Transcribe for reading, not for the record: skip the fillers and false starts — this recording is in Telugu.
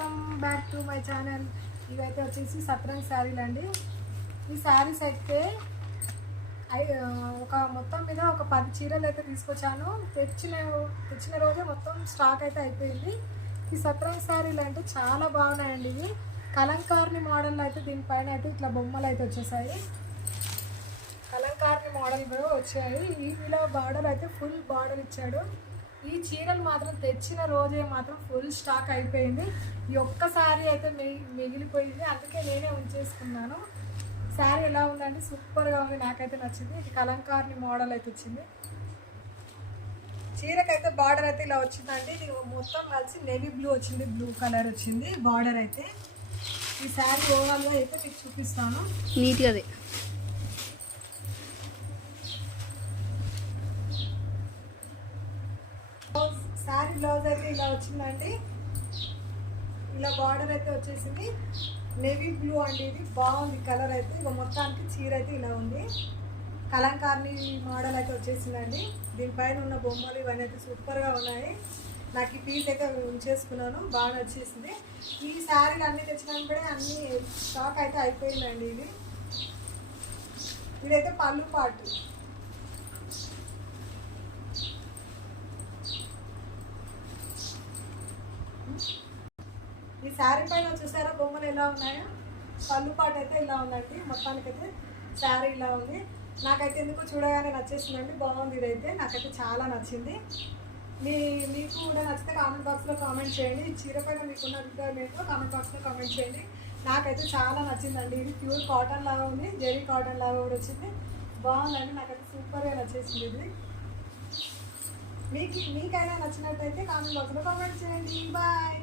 Welcome back to my channel. ఇవైతే వచ్చేసి సత్రంగ్ శారీలు అండి. ఈ శారీస్ అయితే ఒక మొత్తం మీద ఒక 10 చీరలు అయితే తీసుకొచ్చాను. తెచ్చిన రోజే మొత్తం స్టాక్ అయితే అయిపోయింది. ఈ సత్రంగ్ శారీలు అంటే చాలా బాగున్నాయండి. ఇవి కలంకార్ని మోడల్ అయితే దీనిపైన అయితే ఇట్లా బొమ్మలు అయితే వచ్చేసాయి. కలంకార్ని మోడల్ కూడా వచ్చాయి. ఇలా బార్డర్ అయితే ఫుల్ బార్డర్ ఇచ్చాడు. ఈ చీరలు మాత్రం తెచ్చిన రోజే మాత్రం ఫుల్ స్టాక్ అయిపోయింది. ఈ ఒక్క శారీ అయితే మిగిలిపోయింది, అందుకే నేనే ఉంచేసుకున్నాను. శారీ ఎలా ఉందంటే సూపర్గా ఉంది, నాకైతే నచ్చింది. ఇది కలంకార్ని మోడల్ అయితే వచ్చింది. చీరకైతే బార్డర్ అయితే ఇలా వచ్చిందండి. ఇది మొత్తం కలిసి నేవీ బ్లూ వచ్చింది, బ్లూ కలర్ వచ్చింది బార్డర్ అయితే. ఈ శారీ ఓవరాల్గా అయితే మీకు చూపిస్తాను నీట్గా. శారీ బ్లౌజ్ అయితే ఇలా వచ్చిందండి. ఇలా బార్డర్ అయితే వచ్చేసింది. నేవీ బ్లూ అండి, ఇది బాగుంది కలర్ అయితే. ఇక మొత్తానికి చీర అయితే ఇలా ఉంది. కలంకార్ని మోడల్ అయితే వచ్చేసిందండి. దీనిపైన ఉన్న బొమ్మలు ఇవన్నీ అయితే సూపర్గా ఉన్నాయి. నాకు ఈ పీస్ అయితే ఉంచేసుకున్నాను, బాగా వచ్చేసింది. ఈ శారీలు అన్నీ తెచ్చినప్పుడే అన్నీ స్టాక్ అయితే అయిపోయిందండి. ఇదైతే పళ్ళు పాటు. ఈ శారీ పైన చూసారా బొమ్మలు ఎలా ఉన్నాయో. పళ్ళు పాటు అయితే ఇలా ఉందండి. మొత్తానికైతే శారీ ఇలా ఉంది. నాకైతే ఎందుకు చూడగానే నచ్చేసిందండి, బాగుంది. ఇదైతే నాకైతే చాలా నచ్చింది. మీకు కూడా నచ్చితే కామెంట్ బాక్స్లో కామెంట్ చేయండి. ఈ చీర పైన మీకున్న అభిప్రాయం ఏంటో కామెంట్ బాక్స్లో కామెంట్ చేయండి. నాకైతే చాలా నచ్చిందండి. ఇది ప్యూర్ కాటన్ లాగా ఉంది, జెరీ కాటన్ లాగా కూడా వచ్చింది. బాగుందండి, నాకైతే సూపర్గా నచ్చేసింది. ఇది మీకైనా నచ్చినట్టయితే కామెంట్ బాక్స్లో కామెంట్ చేయండి. బాయ్.